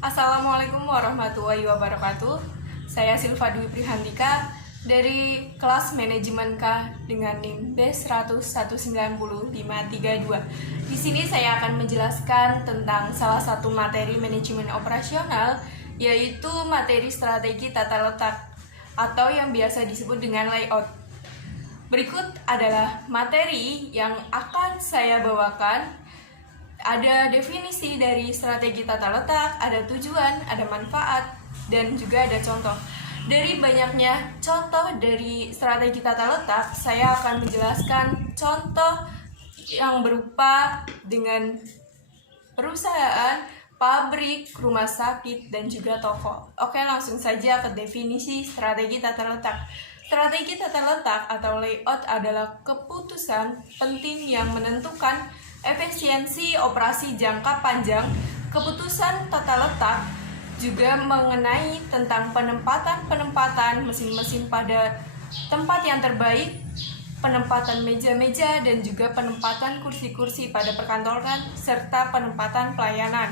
Assalamualaikum warahmatullahi wabarakatuh. Saya Silva Dwi Prihantika dari kelas manajemen K dengan NIM B100190532. Di sini saya akan menjelaskan tentang salah satu materi manajemen operasional, yaitu materi strategi tata letak atau yang biasa disebut dengan layout. Berikut adalah materi yang akan saya bawakan. Ada definisi dari strategi tata letak, ada tujuan, ada manfaat, dan juga ada contoh. Dari banyaknya contoh dari strategi tata letak, saya akan menjelaskan contoh yang berupa dengan perusahaan, pabrik, rumah sakit, dan juga toko. Oke, langsung saja ke definisi strategi tata letak. Strategi tata letak atau layout adalah keputusan penting yang menentukan efisiensi operasi jangka panjang. Keputusan tata letak juga mengenai tentang penempatan mesin-mesin pada tempat yang terbaik, penempatan meja-meja, dan juga penempatan kursi-kursi pada perkantoran, serta penempatan pelayanan.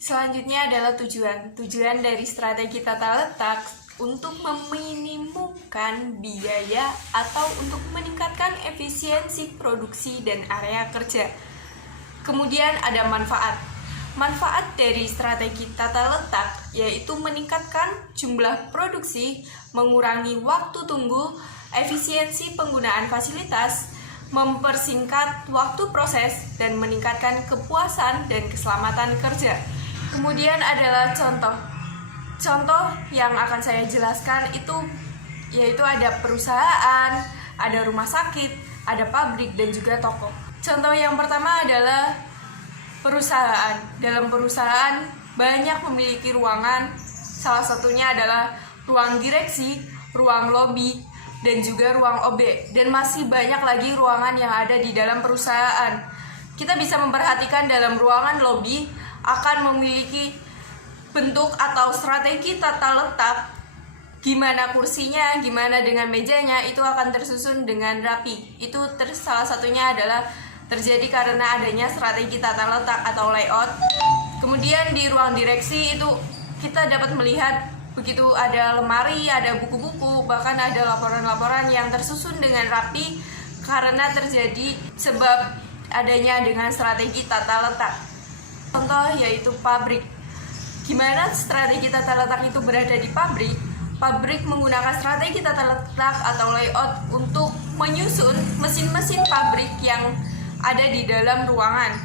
Selanjutnya adalah tujuan. Tujuan dari strategi tata letak untuk meminimumkan biaya atau untuk meningkatkan efisiensi produksi dan area kerja. Kemudian ada manfaat. Manfaat dari strategi tata letak yaitu meningkatkan jumlah produksi, mengurangi waktu tunggu, efisiensi penggunaan fasilitas, mempersingkat waktu proses, dan meningkatkan kepuasan dan keselamatan kerja. Kemudian adalah contoh. Contoh yang akan saya jelaskan itu yaitu ada perusahaan, ada rumah sakit, ada pabrik, dan juga toko. Contoh yang pertama adalah perusahaan. Dalam perusahaan banyak memiliki ruangan, salah satunya adalah ruang direksi, ruang lobi, dan juga ruang OB. Dan masih banyak lagi ruangan yang ada di dalam perusahaan. Kita bisa memperhatikan dalam ruangan lobi akan memiliki bentuk atau strategi tata letak, gimana kursinya, gimana dengan mejanya, itu akan tersusun dengan rapi. Itu salah satunya adalah terjadi karena adanya strategi tata letak atau layout. Kemudian di ruang direksi itu kita dapat melihat begitu ada lemari, ada buku-buku, bahkan ada laporan-laporan yang tersusun dengan rapi karena terjadi sebab adanya dengan strategi tata letak. Contoh yaitu pabrik. Gimana strategi tata letak itu berada di pabrik? Pabrik menggunakan strategi tata letak atau layout untuk menyusun mesin-mesin pabrik yang ada di dalam ruangan.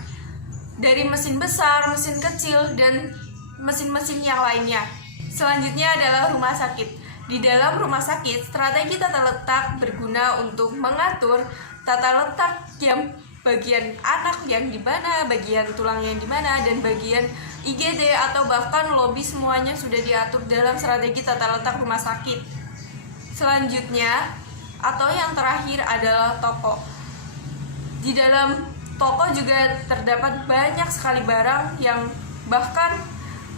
Dari mesin besar, mesin kecil, dan mesin-mesin yang lainnya. Selanjutnya adalah rumah sakit. Di dalam rumah sakit, strategi tata letak berguna untuk mengatur tata letak yang bagian anak yang di mana, bagian tulang yang di mana, dan bagian IGD atau bahkan lobi, semuanya sudah diatur dalam strategi tata letak rumah sakit. Selanjutnya atau yang terakhir adalah toko. Di dalam toko juga terdapat banyak sekali barang yang bahkan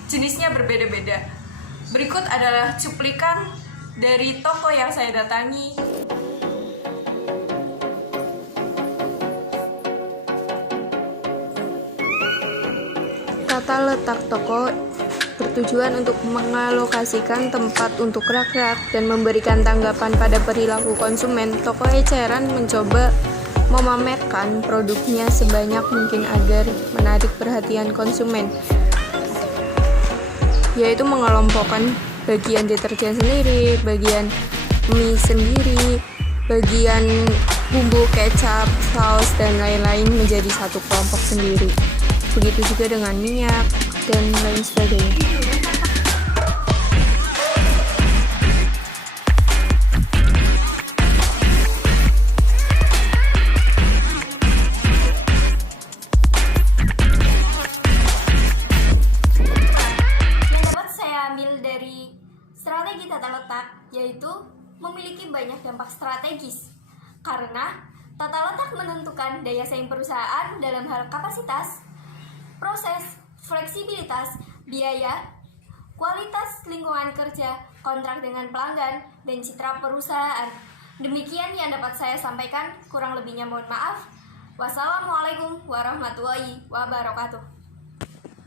jenisnya berbeda-beda. Berikut adalah cuplikan dari toko yang saya datangi. Tata letak toko bertujuan untuk mengalokasikan tempat untuk rak-rak dan memberikan tanggapan pada perilaku konsumen. Toko eceran mencoba memamerkan produknya sebanyak mungkin agar menarik perhatian konsumen, yaitu mengelompokkan bagian deterjen sendiri, bagian mie sendiri, bagian bumbu kecap, saus, dan lain-lain menjadi satu kelompok sendiri. Begitu juga dengan minyak dan lain sebagainya. Yang dapat saya ambil dari strategi tata letak yaitu memiliki banyak dampak strategis karena tata letak menentukan daya saing perusahaan dalam hal kapasitas, proses, fleksibilitas, biaya, kualitas lingkungan kerja, kontrak dengan pelanggan, dan citra perusahaan. Demikian yang dapat saya sampaikan, kurang lebihnya mohon maaf. Wassalamualaikum warahmatullahi wabarakatuh.